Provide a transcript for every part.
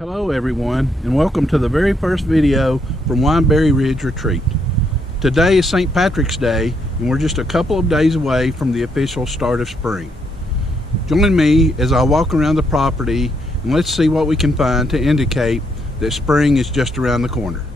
Hello everyone, and welcome to the very first video from Wineberry Ridge Retreat. Today is St. Patrick's Day, and we're just a couple of days away from the official start of spring. Join me as I walk around the property and let's see what we can find to indicate that spring is just around the corner.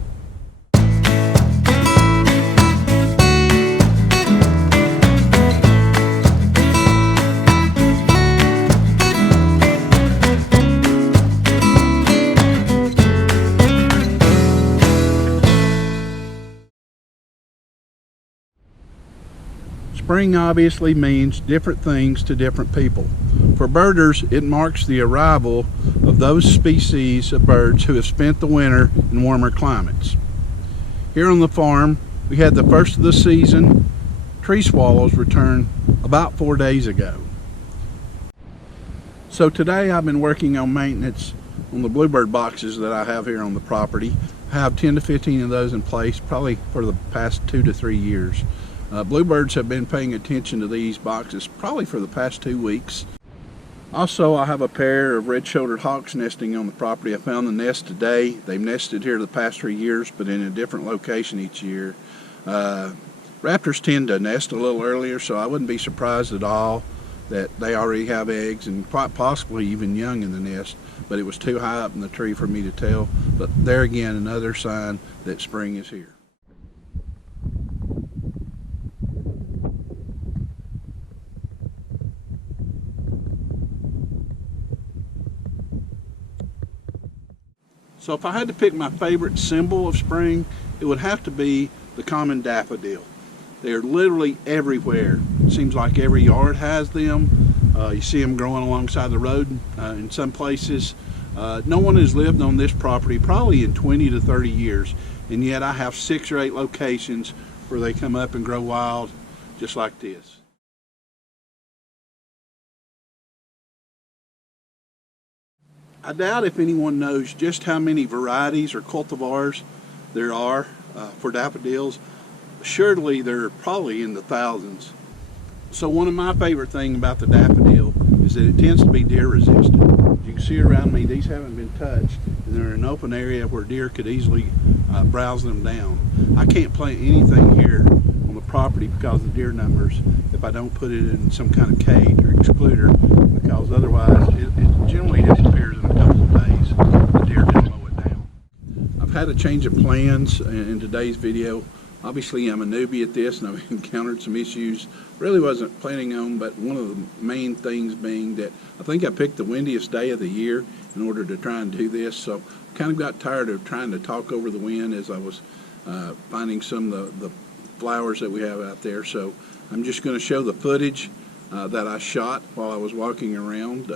Spring obviously means different things to different people. For birders, it marks the arrival of those species of birds who have spent the winter in warmer climates. Here on the farm, we had the first of the season. Tree swallows returned about 4 days ago. So today I've been working on maintenance on the bluebird boxes that I have here on the property. I have 10 to 15 of those in place, probably for the past 2 to 3 years. Bluebirds have been paying attention to these boxes probably for the past 2 weeks. Also, I have a pair of red-shouldered hawks nesting on the property. I found the nest today. They've nested here the past 3 years, but in a different location each year. Raptors tend to nest a little earlier, so I wouldn't be surprised at all that they already have eggs and quite possibly even young in the nest, but it was too high up in the tree for me to tell. But there again, another sign that spring is here. So if I had to pick my favorite symbol of spring, it would have to be the common daffodil. They're literally everywhere. It seems like every yard has them. You see them growing alongside the road in some places. No one has lived on this property probably in 20 to 30 years, and yet I have 6 or 8 locations where they come up and grow wild just like this. I doubt if anyone knows just how many varieties or cultivars there are for daffodils. Surely they're probably in the thousands. So one of my favorite things about the daffodil is that it tends to be deer resistant. As you can see around me, these haven't been touched, and they're in an open area where deer could easily browse them down. I can't plant anything here on the property because of the deer numbers if I don't put it in some kind of cage or excluder, because otherwise it generally disappears in a couple of days. The deer don't mow it down. I've had a change of plans in today's video. Obviously I'm a newbie at this and I've encountered some issues really wasn't planning on, but one of the main things being that I think I picked the windiest day of the year in order to try and do this. So I kind of got tired of trying to talk over the wind as I was finding some of the flowers that we have out there. So I'm just going to show the footage that I shot while I was walking around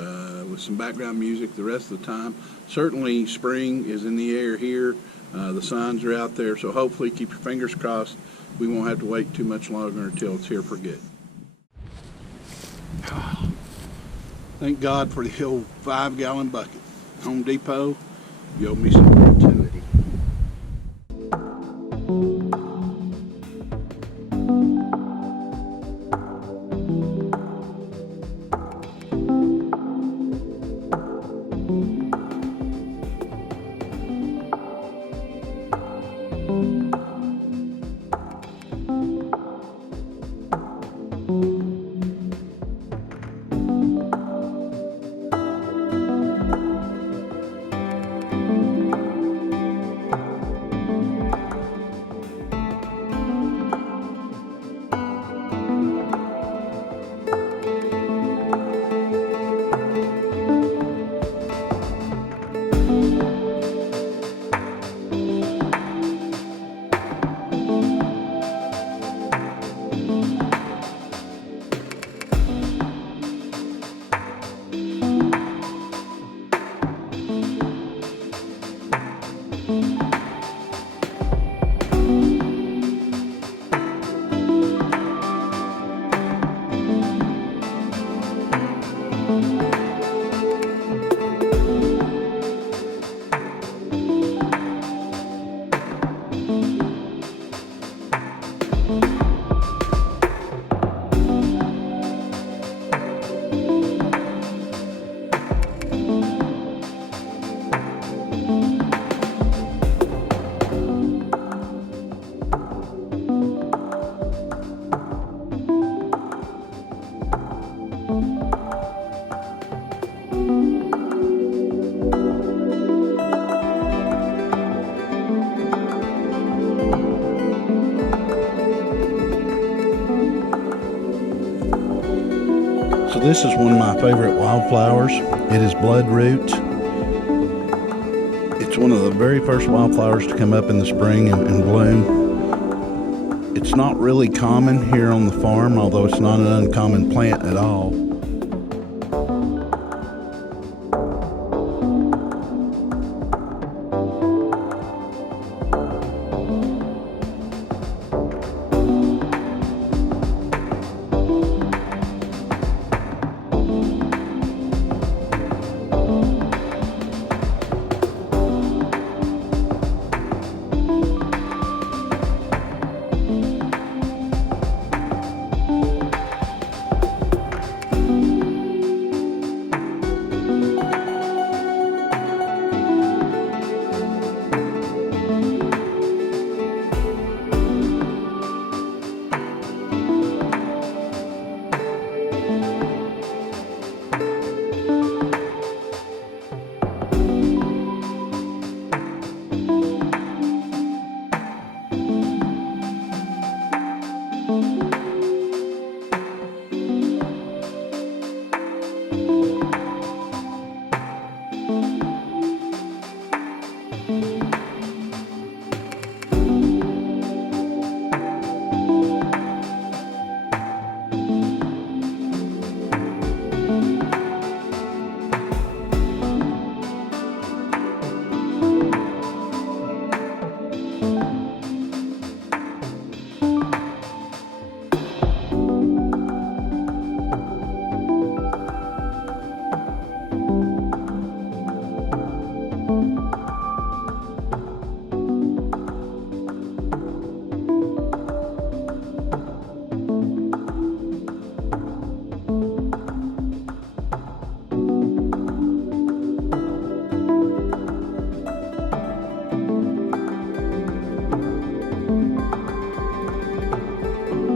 with some background music the rest of the time. Certainly spring is in the air here. The signs are out there, so hopefully keep your fingers crossed. We won't have to wait too much longer until it's here for good. Thank God for the old 5-gallon bucket. Home Depot, you owe me some creativity. So this is one of my favorite wildflowers. It is bloodroot. It's one of the very first wildflowers to come up in the spring and bloom. It's not really common here on the farm, although it's not an uncommon plant at all.